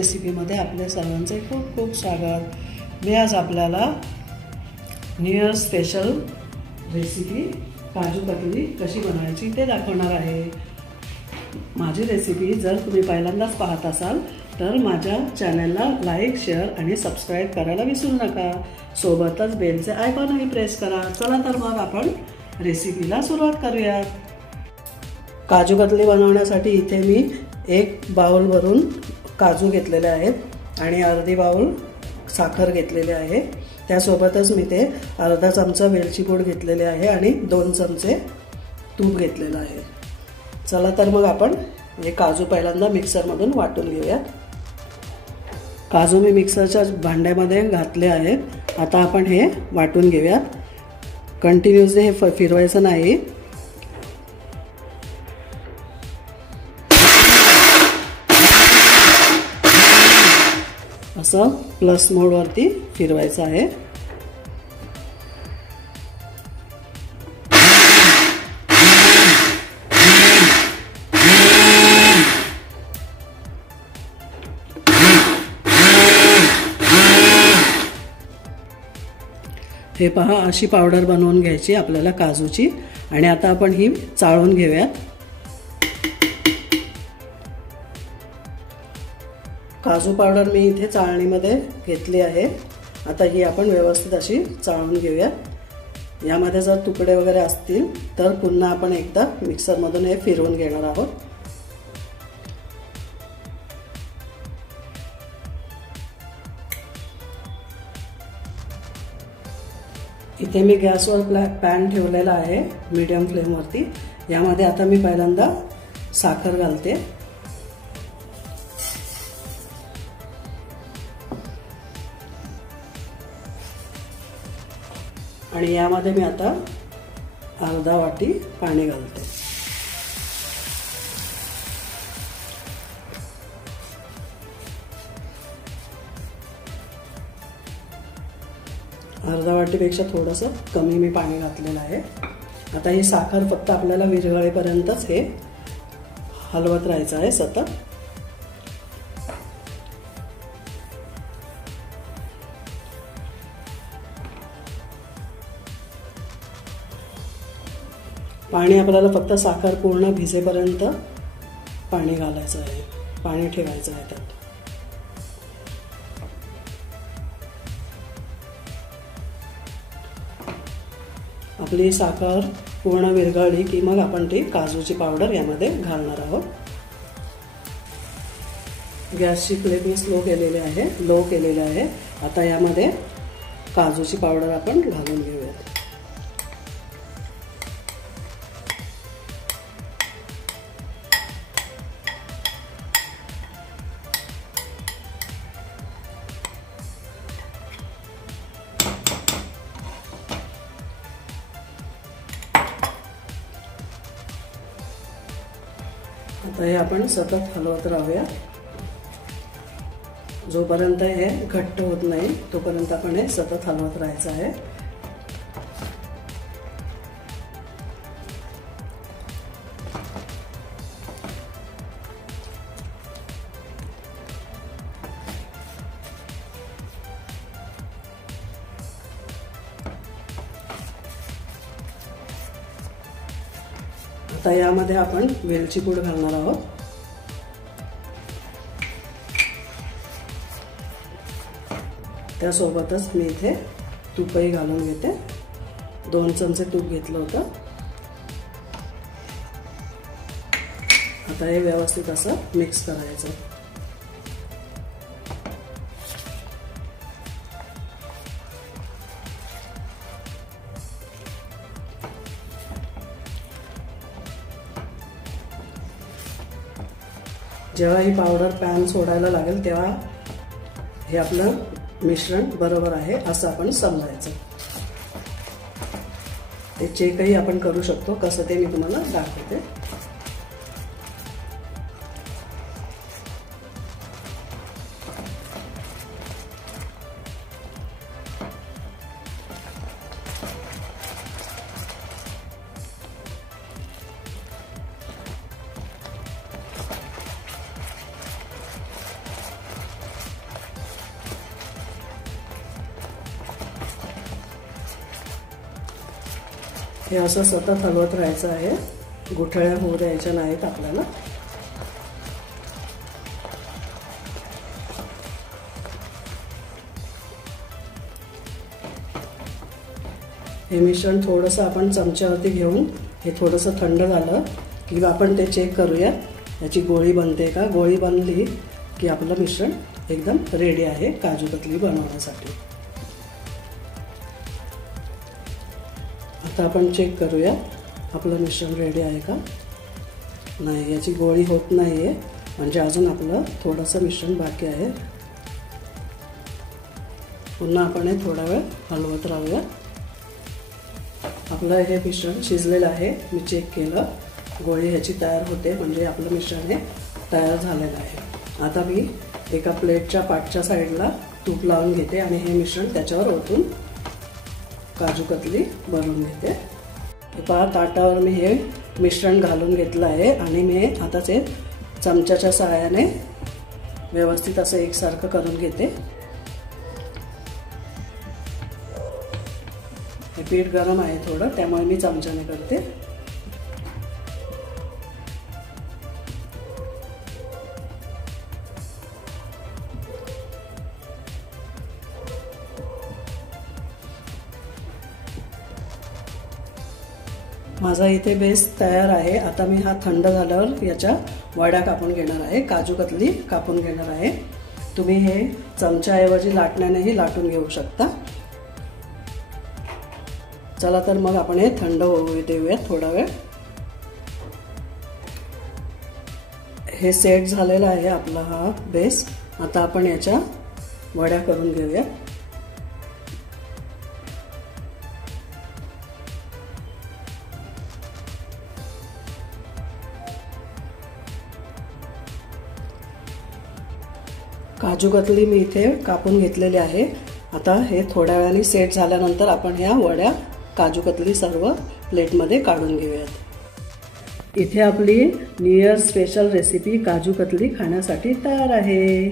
रेसिपीमध्ये आपल्या सर्वांचे खूप खूप स्वागत। मी आज आपल्याला new year special recipe kaju katli कशी बनवायची ते दाखवणार आहे। माझी रेसिपी जर तुम्ही पहिल्यांदाच पाहत असाल तर माझ्या चॅनलला लाईक, शेअर आणि सबस्क्राइब करायला विसरू नका। सोबतच बेलचे आयकॉनही प्रेस करा। चला तर मग आपण रेसिपीला सुरुवात करूया। काजू कतली बनवण्यासाठी इथे मी एक बाउल भरून काजू घेतलेले आहेत आणि अर्धी बाउल साखर घेतलेली आहे। त्यासोबतच मी ते अर्धा चमचा वेलची पूड घेतलेली आहे आणि 2 चमचे तूप घेतलेलं आहे। चला तर मग आपण हे काजू पहिल्यांदा मिक्सरमधून वाटून घेऊया। काजू मी मिक्सरच्या भांड्यामध्ये घातले आहेत। आता आपण हे वाटून घेऊया। कंटिन्युअसली हे फिरवायचं नाही, असं प्लस मोडवरती फिरवायचं आहे। हे पहा, अशी पावडर बनवून घ्यायची आपल्याला काजूची। आणि आता आपण ही चाळून घेऊयात। काजू पावडर मी इथे चाळणीमध्ये घेतली आहे। आता ही आपण व्यवस्थित अशी चाळून घेऊया। यामध्ये जर तुकडे वगैरे असतील तर पुन्हा आपण एकदा मिक्सरमधून हे फिरवून घेणार आहोत। इथे मी गॅसवर पॅन ठेवलेला आहे मीडियम फ्लेमवरती। यामध्ये आता मी पहिल्यांदा साखर घालते आणि यामध्ये मी आता अर्धा वाटी पाणी घालते। अर्धा वाटीपेक्षा थोडंसं कमी मी पाणी घातलेलं आहे। आता ही साखर फक्त आपल्याला विरघळेपर्यंतच हे हलवत राहायचं आहे सतत। पाणी आपल्याला फक्त साखर पूर्ण भिजेपर्यंत पाणी घालायचं आहे, पाणी ठेवायचं आहे त्यात। आपली साखर पूर्ण विरघळली की मग आपण ती काजूची पावडर यामध्ये घालणार आहोत। गॅसची फ्लेम मी लो केलेली आहे। आता यामध्ये काजूची पावडर आपण घालून घेऊया। आता हे आपण सतत हलवत राहूया। जोपर्यंत हे घट्ट होत नाही तोपर्यंत आपण हे सतत हलवत राहायचं आहे। आता यामध्ये आपण वेलची पूड घालणार आहोत। त्यासोबतच मी इथे तूपही घालून घेते। 2 चमचे तूप घेतलं होतं। आता हे व्यवस्थित असं मिक्स करायचं। जेव्हा ही पावडर पॅन सोडायला लागेल तेव्हा हे आपलं मिश्रण बरोबर आहे असं आपण समजायचं। ते चेकही आपण करू शकतो, कसं ते मी तुम्हाला दाखवते। हे असं सतत हलवत राहायचं आहे, गुठळ्या होऊ द्यायच्या नाहीत आपल्याला. हे मिश्रण थोडंसं आपण चमच्यावरती घेऊन हे थोडंसं थंड झालं की आपण ते चेक करूया याची गोळी बनते का. गोळी बनली की आपलं मिश्रण एकदम रेडी आहे काजू कतली बनवण्यासाठी. आता आपण चेक करूया आपलं मिश्रण रेडी आहे का. नाही, याची गोळी होत नाही आहे, म्हणजे अजून आपलं थोडंसं मिश्रण बाकी आहे. पुन्हा आपण हे थोडा वेळ हलवत राहूया. आपलं हे मिश्रण शिजलेलं आहे, मी चेक केलं. गोळी ह्याची तयार होते म्हणजे आपलं मिश्रण हे तयार झालेलं आहे. आता मी एका प्लेटच्या पाठच्या साईडला तूप लावून घेते आणि हे मिश्रण त्याच्यावर ओतून काजू कतली बनवून घेते. पहा, ताटावर मी हे मिश्रण घालून घेतलं आहे आणि मी आता ते चमच्याच्या सहाय्याने व्यवस्थित असं एकसारखं करून घेते. हे पीठ गरम आहे थोडं, त्यामुळे मी चमच्याने करते. माझा इथे बेस तयार आहे. आता मी हा थंड झाल्यावर याच्या वड्या कापून घेणार आहे, काजू कतली कापून घेणार आहे. तुम्ही हे चमच्याऐवजी लाटण्यानेही लाटून घेऊ शकता. चला तर मग आपण हे थंड होऊ देऊया थोडा वेळ. हे सेट झालेला आहे आपला हा बेस. आता आपण याच्या वड्या करून घेऊया. काजू कतली मी इथे कापून घेतलेली आहे. आता हे थोड्या वेळाने सेट झाल्यानंतर आपण ह्या वड्या काजू कतली सर्व प्लेटमध्ये काढून घेऊयात. इथे आपली new year special recipe kaju katli खाण्यासाठी तयार आहे.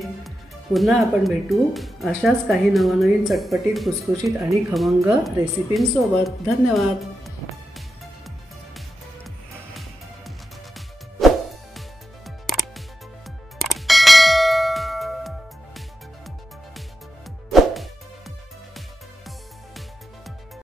पुन्हा आपण भेटू अशाच काही नवनवीन चटपटीत, खुसखुशीत आणि खमंग रेसिपींसोबत. धन्यवाद.